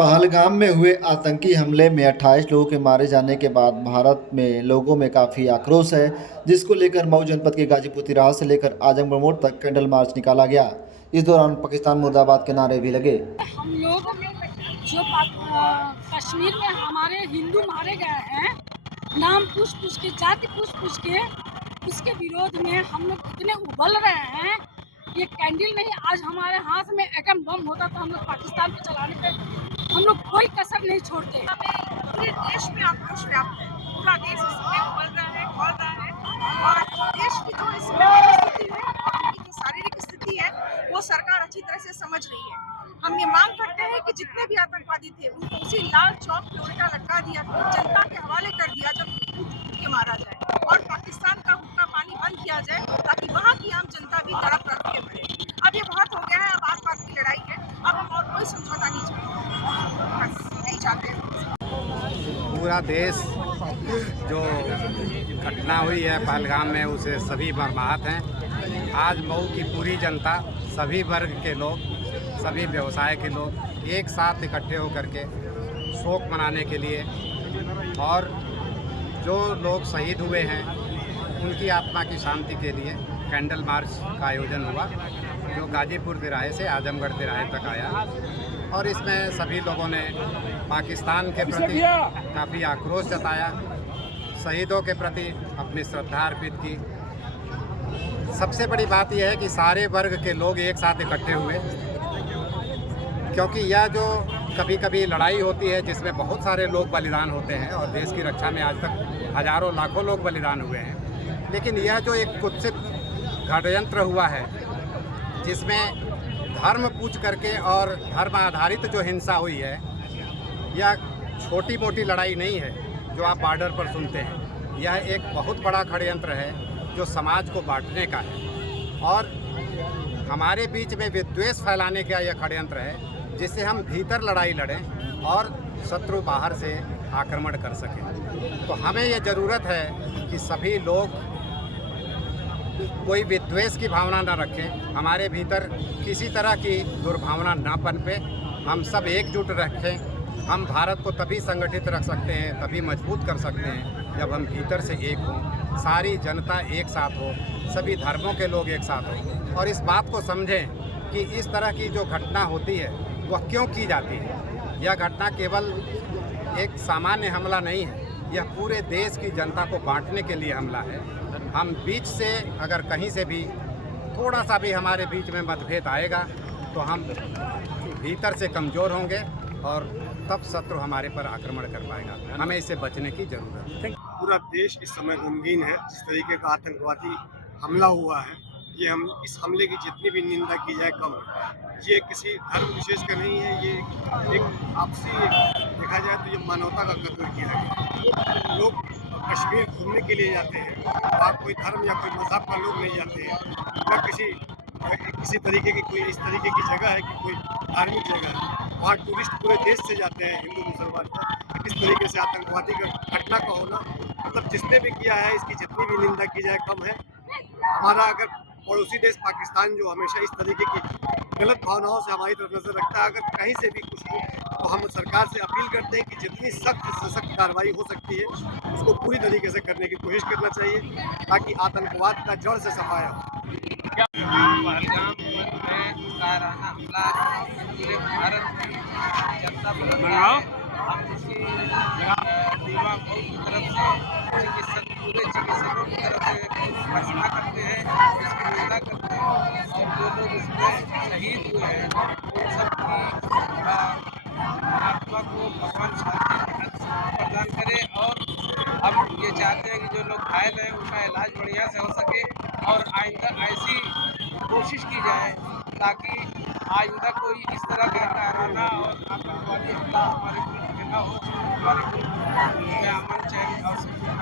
पहलगाम में हुए आतंकी हमले में 28 लोगों के मारे जाने के बाद भारत में लोगों में काफ़ी आक्रोश है, जिसको लेकर मऊ जनपद के गाजीपुर तिराहा से लेकर आजमगढ़ मोड़ तक कैंडल मार्च निकाला गया। इस दौरान पाकिस्तान मुर्दाबाद के नारे भी लगे। हम लोग जो कश्मीर में हमारे हिंदू मारे गए हैं, नाम पूछ के, जाति पूछ के, उसके विरोध में हम लोग इतने उबल रहे हैं। ये कैंडल नहीं, आज हमारे हाथ में एटम बम होता तो हम लोग पाकिस्तान पे चलाने पे हम लोग कोई कसर नहीं छोड़ते। पूरे देश में आक्रोश व्याप्त है, पूरा देश इसमें उबल रहा है, खौल रहा है और देश की जो इसमें स्थिति है और उनकी जो शारीरिक स्थिति है वो सरकार अच्छी तरह से समझ रही है। हम ये मांग करते हैं कि जितने भी आतंकवादी थे उनको उसी लाल चौक पे उल्टा लटका दिया, जनता के हवाले कर दिया, जब कूट के मारा जाए और पाकिस्तान का हुक्का पानी बंद किया जाए ताकि वहाँ की आम जनता भी तड़प तड़प के मरे। अब ये बहुत हो गया है, अब आस-पास की लड़ाई है, अब हम और कोई समझौता नहीं चाहते, बस यही चाहते हैं। पूरा देश जो घटना हुई है पहलगाम में उसे सभी मर्माहत हैं। आज मऊ की पूरी जनता, सभी वर्ग के लोग, सभी व्यवसाय के लोग एक साथ इकट्ठे होकर के शोक मनाने के लिए और जो लोग शहीद हुए हैं उनकी आत्मा की शांति के लिए कैंडल मार्च का आयोजन हुआ, जो गाजीपुर तिराहे से आजमगढ़ तिराहे तक आया और इसमें सभी लोगों ने पाकिस्तान के प्रति काफ़ी आक्रोश जताया, शहीदों के प्रति अपनी श्रद्धा अर्पित की। सबसे बड़ी बात यह है कि सारे वर्ग के लोग एक साथ इकट्ठे हुए, क्योंकि यह जो कभी कभी लड़ाई होती है जिसमें बहुत सारे लोग बलिदान होते हैं और देश की रक्षा में आज तक हजारों लाखों लोग बलिदान हुए हैं, लेकिन यह जो एक कुत्सित षड्यंत्र हुआ है जिसमें धर्म पूछ करके और धर्म आधारित जो हिंसा हुई है, यह छोटी मोटी लड़ाई नहीं है जो आप बॉर्डर पर सुनते हैं। यह एक बहुत बड़ा षड्यंत्र है जो समाज को बांटने का है और हमारे बीच में विद्वेष फैलाने का यह षड्यंत्र है, जिससे हम भीतर लड़ाई लड़ें और शत्रु बाहर से आक्रमण कर सकें। तो हमें यह ज़रूरत है कि सभी लोग कोई विद्वेष की भावना न रखें, हमारे भीतर किसी तरह की दुर्भावना न पनपे, हम सब एकजुट रखें। हम भारत को तभी संगठित रख सकते हैं, तभी मजबूत कर सकते हैं जब हम भीतर से एक हों, सारी जनता एक साथ हो, सभी धर्मों के लोग एक साथ हों और इस बात को समझें कि इस तरह की जो घटना होती है वह क्यों की जाती है। यह घटना केवल एक सामान्य हमला नहीं है, यह पूरे देश की जनता को बांटने के लिए हमला है। हम बीच से अगर कहीं से भी थोड़ा सा भी हमारे बीच में मतभेद आएगा तो हम भीतर से कमज़ोर होंगे और तब शत्रु हमारे पर आक्रमण कर पाएगा। हमें इससे बचने की ज़रूरत है। पूरा देश इस समय गमगीन है। जिस तरीके का आतंकवादी हमला हुआ है, ये हम इस हमले की जितनी भी निंदा की जाए कम है। ये किसी धर्म विशेष का नहीं है, ये एक आपसी देखा जाए तो ये मानवता का कत्ल किया गया। लोग कश्मीर घूमने के लिए जाते हैं, वहाँ कोई धर्म या कोई मज़हब का लोग नहीं जाते हैं, न किसी तरीके की कोई इस तरीके की जगह है कि कोई धार्मिक जगह है। वहाँ टूरिस्ट पूरे देश से जाते हैं, हिंदू मुसलमान का। इस तरीके से आतंकवादी का घटना का होना, मतलब जिसने भी किया है इसकी जितनी भी निंदा की जाए कम है। हमारा अगर पड़ोसी देश पाकिस्तान जो हमेशा इस तरीके की गलत भावनाओं से हमारी तरफ नजर रखता है, अगर कहीं से भी कुछ हो तो हम सरकार से अपील करते हैं कि जितनी सख्त से सख्त कार्रवाई हो सकती है उसको पूरी तरीके से करने की कोशिश करना चाहिए ताकि आतंकवाद का जड़ से सफाया हो। पहलगाम में कायराना हमला पूरे भारत में जनता हम उसकी दीवा की तरफ से पूरे चिकित्सकों की तरफ से घोषणा करते हैं, इसकी निंदा करते हैं और जो लोग इसमें शहीद हुए हैं उन सबकी आत्मा को भगवान शांति प्रदान करे और हम ये चाहते हैं कि जो लोग घायल हैं उनका इलाज बढ़िया से हो सके और आइंदा ऐसी कोशिश की जाए ताकि आइंदा कोई इस तरह का कायराना और आतंकवादी हमला हमारे मुल्क में न हो, हमारे मुल्क में अमन चैन और सुरक्षा